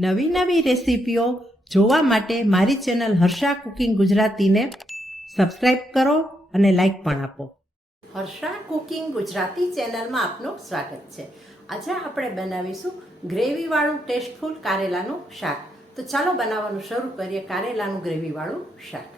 નવી નવી રેસીપીઓ જોવા માટે મારી ચેનલ હર્ષા કુકિંગ ગુજરાતીને સબસ્ક્રાઇબ કરો અને લાઈક પણ આપો. હર્ષા કુકિંગ ગુજરાતી ચેનલમાં આપનું સ્વાગત છે. આજે આપણે બનાવીશું ગ્રેવીવાળું ટેસ્ટફુલ કારેલાનું શાક. તો ચાલો બનાવવાનું શરૂ કરીએ કારેલાનું ગ્રેવીવાળું શાક.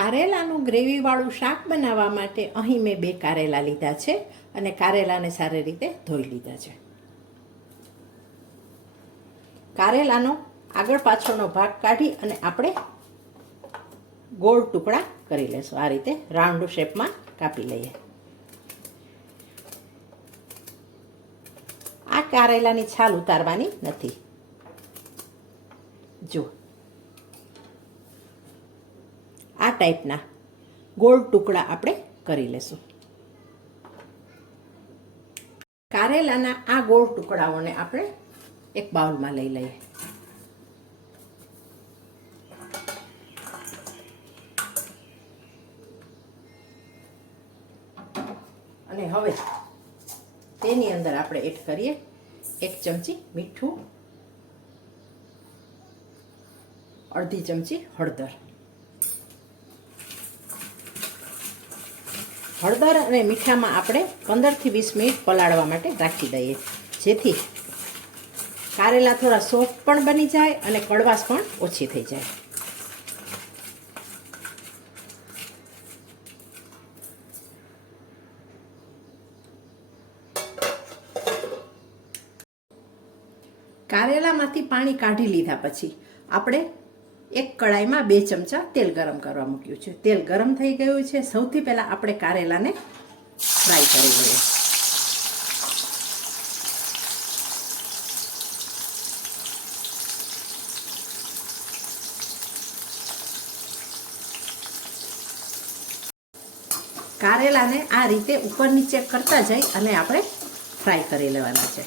કારેલાનું ગ્રેવીવાળું શાક બનાવવા માટે અહીં મેં બે કારેલા લીધા છે અને કારેલાને સારી રીતે ધોઈ લીધા છે. કારેલાનો આગળ પાછળનો ભાગ કાઢી અને આપણે ગોળ ટુકડા કરી લેશું આ રીતે રાઉન્ડ શેપમાં કાપી લઈએ. આ કારેલાની છાલ ઉતારવાની નથી. જો આ ટાઈપના ગોળ ટુકડા આપણે કરી લેશું. કારેલાના આ ગોળ ટુકડાઓને આપણે એક બાઉલમાં લઈ લઈએ. અને હવે તેની અંદર આપણે એડ કરીએ એક ચમચી મીઠું, અડધી ચમચી હળદર. હળદર અને મીઠામાં આપણે પંદરથી વીસ મિનિટ પલાળવા માટે રાખી દઈએ. જેથી કારેલા થોડા સોફ્ટ પણ બની જાય અને કડવાશ પણ ઓછી થઈ જાય. કારેલામાંથી પાણી કાઢી લીધા પછી આપણે એક કડાઈમાં બે ચમચા તેલ ગરમ કરવા મૂક્યું છે. તેલ ગરમ થઈ ગયું છે. સૌથી પહેલાં આપણે કારેલાને ફ્રાય કરી લઈએ. કારેલાને આ રીતે ઉપર નીચે કરતા જઈ અને આપણે ફ્રાય કરી લેવાના છે.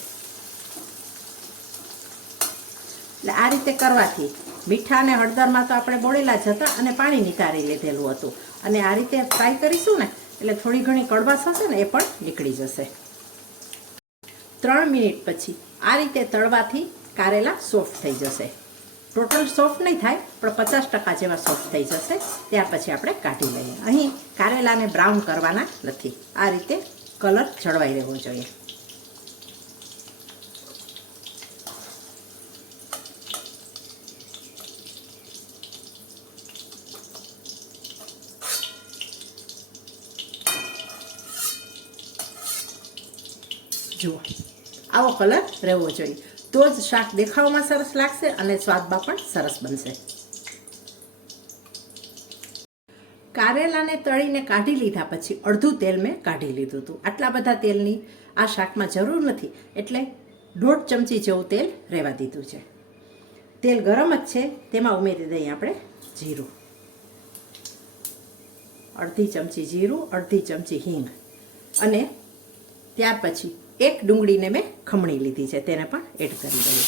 એટલે આ રીતે કરવાથી મીઠા અને હળદરમાં તો આપણે બોળેલા જ હતા અને પાણી નિતારી લીધેલું હતું. અને આ રીતે ફ્રાય કરીશું ને, એટલે થોડી ઘણી કડવાશ હશે ને એ પણ નીકળી જશે. ત્રણ મિનિટ પછી આ રીતે તળવાથી કારેલા સોફ્ટ થઈ જશે. ટોટલ સોફ્ટ નહીં થાય, પણ પચાસ ટકા જેવા સોફ્ટ થઈ જશે. ત્યાર પછી આપણે કાઢી લઈએ. અહીં કારેલાને બ્રાઉન કરવાના નથી. આ રીતે કલર જળવાઈ રહેવો જોઈએ. જુઓ. આવો કલર રહેવો જોઈએ. તો જ શાક દેખાવમાં સરસ લાગશે અને સ્વાદમાં પણ સરસ બનશે. કારેલાને તળીને કાઢી લીધા પછી અડધું તેલ મેં કાઢી લીધું હતું. આટલા બધા તેલની આ શાકમાં જરૂર નથી. એટલે દોઢ ચમચી જેવું તેલ રહેવા દીધું છે. તેલ ગરમ જ છે, તેમાં ઉમેરી દઈએ આપણે જીરું. અડધી ચમચી જીરું, અડધી ચમચી હિંગ. અને ત્યાર પછી એક ડુંગળીને મેં ખમણી લીધી છે તેને પણ એડ કરી દઈએ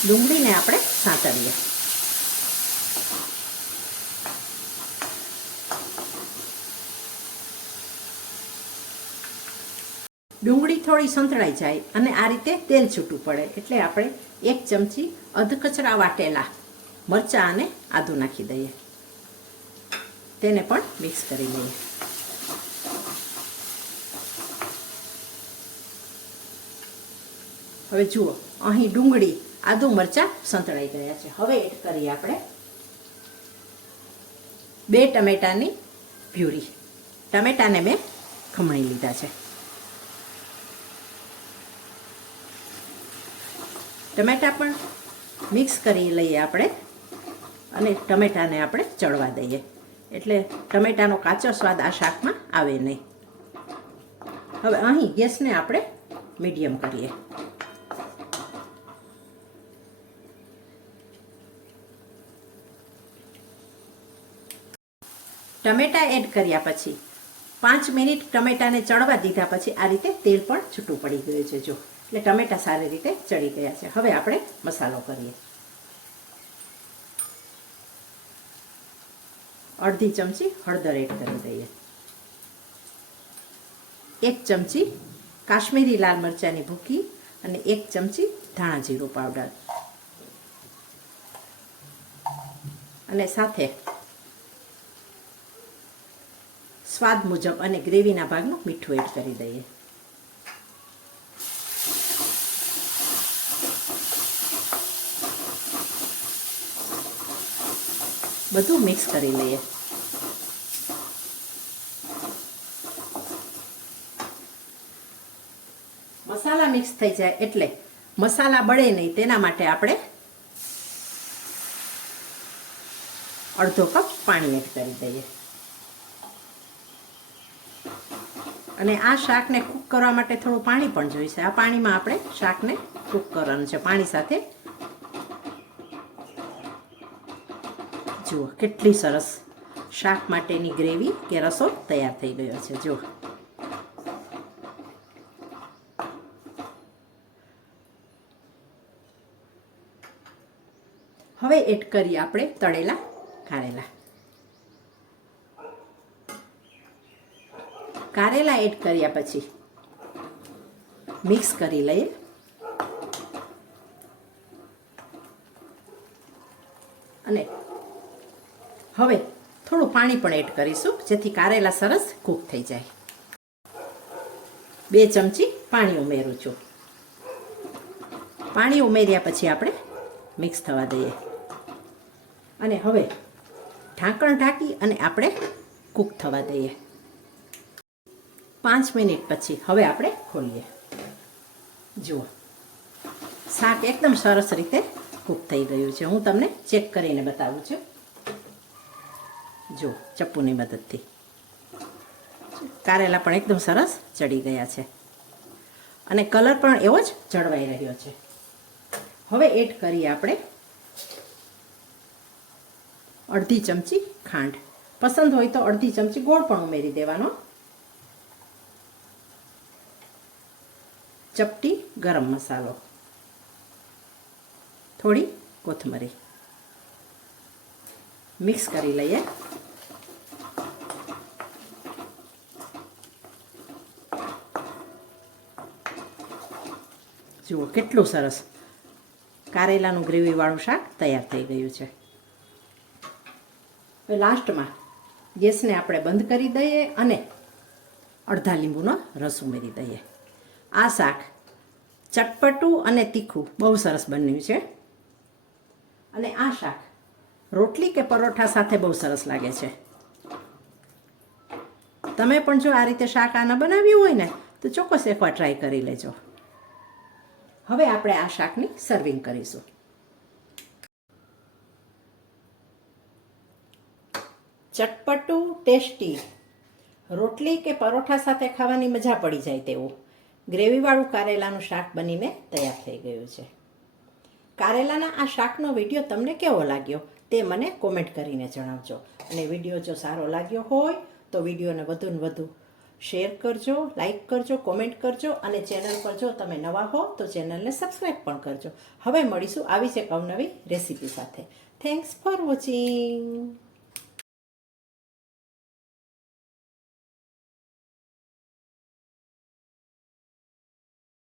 ડુંગળીને આપણે સાંતળીએ ડુંગળી થોડી સંતળાઈ જાય અને આ રીતે તેલ છૂટું પડે. એટલે આપણે એક ચમચી અધકચરા વાટેલા મરચાં અને આદું નાખી દઈએ. તેને પણ મિક્સ કરી લઈએ. હવે જુઓ, અહીં ડુંગળી, આદુ, મરચાં સંતળાઈ ગયા છે. હવે એડ કરીએ આપણે બે ટમેટાની પ્યુરી. ટમેટાને મેં ખમણી લીધા છે. ટમેટા પણ મિક્સ કરી લઈએ આપણે અને ટમેટાને આપણે ચડવા દઈએ. એટલે ટમેટાનો કાચો સ્વાદ આ શાકમાં આવે નહીં. હવે અહીં ગેસને આપણે મીડિયમ કરીએ. ટમેટા એડ કર્યા પછી પાંચ મિનિટ ટમેટાને ચડવા દીધા પછી આ રીતે તેલ પણ છૂટું પડી ગયું છે, જો. એટલે ટમેટા સારી રીતે ચડી ગયા છે. હવે આપણે મસાલો કરીએ. અડધી ચમચી હળદર એડ કરી દઈએ. એક ચમચી કાશ્મીરી લાલ મરચાંની ભૂકી અને એક ચમચી ધાણા જીરું પાવડર. અને સાથે સ્વાદ મુજબ અને ગ્રેવીના ભાગનું મીઠું એડ કરી દઈએ. બધું મિક્સ કરી લઈએ. મસાલા મિક્સ થઈ જાય એટલે મસાલા બળે નહીં, તેના માટે આપણે અડધો કપ પાણી એડ કરી દઈએ. અને આ શાકને કૂક કરવા માટે થોડું પાણી પણ જોઈશે. આ પાણીમાં આપણે શાકને કૂક કરવાનું છે. પાણી સાથે જુઓ, કેટલી સરસ શાક માટેની ગ્રેવી કે રસો તૈયાર થઈ ગયો છે, જુઓ. હવે એડ કરીએ આપણે તળેલા કારેલા. કારેલા એડ કર્યા પછી મિક્સ કરી લઈએ અને હવે થોડું પાણી પણ એડ કરીશું, જેથી કારેલા સરસ કૂક થઈ જાય. બે ચમચી પાણી ઉમેરું છું. પાણી ઉમેર્યા પછી આપણે મિક્સ થવા દઈએ. અને હવે ઢાંકણ ઢાંકી અને આપણે કૂક થવા દઈએ. પાંચ મિનિટ પછી હવે આપણે ખોલીએ. જુઓ. શાક એકદમ સરસ રીતે કૂક થઈ ગયું છે. હું તમને ચેક કરીને બતાવું છું. જુઓ ચપ્પુની મદદથી. કારેલા પણ એકદમ સરસ ચડી ગયા છે. અને કલર પણ એવો જ જળવાઈ રહ્યો છે. હવે એડ કરીએ આપણે અડધી ચમચી ખાંડ. પસંદ હોય તો અડધી ચમચી ગોળ પણ ઉમેરી દેવાનો. ચપટી ગરમ મસાલો. થોડી કોથમરી. મિક્સ કરી લઈએ. જુઓ, કેટલું સરસ. કારેલાનું ગ્રેવીવાળું શાક તૈયાર થઈ ગયું છે. હવે લાસ્ટમાં ગેસને આપણે બંધ કરી દઈએ અને અડધા લીંબુનો રસ ઉમેરી દઈએ. આ શાક ચટપટું અને તીખું બહુ સરસ બન્યું છે. અને આ શાક રોટલી કે પરોઠા સાથે બહુ સરસ લાગે છે. તમે પણ જો આ રીતે શાક આના બનાવ્યું હોય ને, તો ચોક્કસ એકવાર ટ્રાય કરી લેજો. હવે આપણે આ શાકની સર્વિંગ કરીશું. ચટપટું ટેસ્ટી. રોટલી કે પરોઠા સાથે ખાવાની મજા પડી જાય તેવું. ગ્રેવીવાળું કારેલાનું શાક બનીને તૈયાર થઈ ગયું છે. કારેલાના આ શાકનો વીડિયો તમને કેવો લાગ્યો તે મને કોમેન્ટ કરીને જણાવજો. અને વીડિયો જો સારો લાગ્યો હોય તો વિડીયોને વધુ ને વધુ શેર કરજો લાઇક કરજો કોમેન્ટ કરજો અને ચેનલ પર જો તમે નવા હો તો ચેનલને સબસ્ક્રાઈબ પણ કરજો. હવે મળીશું આવી એક અવનવી રેસીપી સાથે. Thanks for watching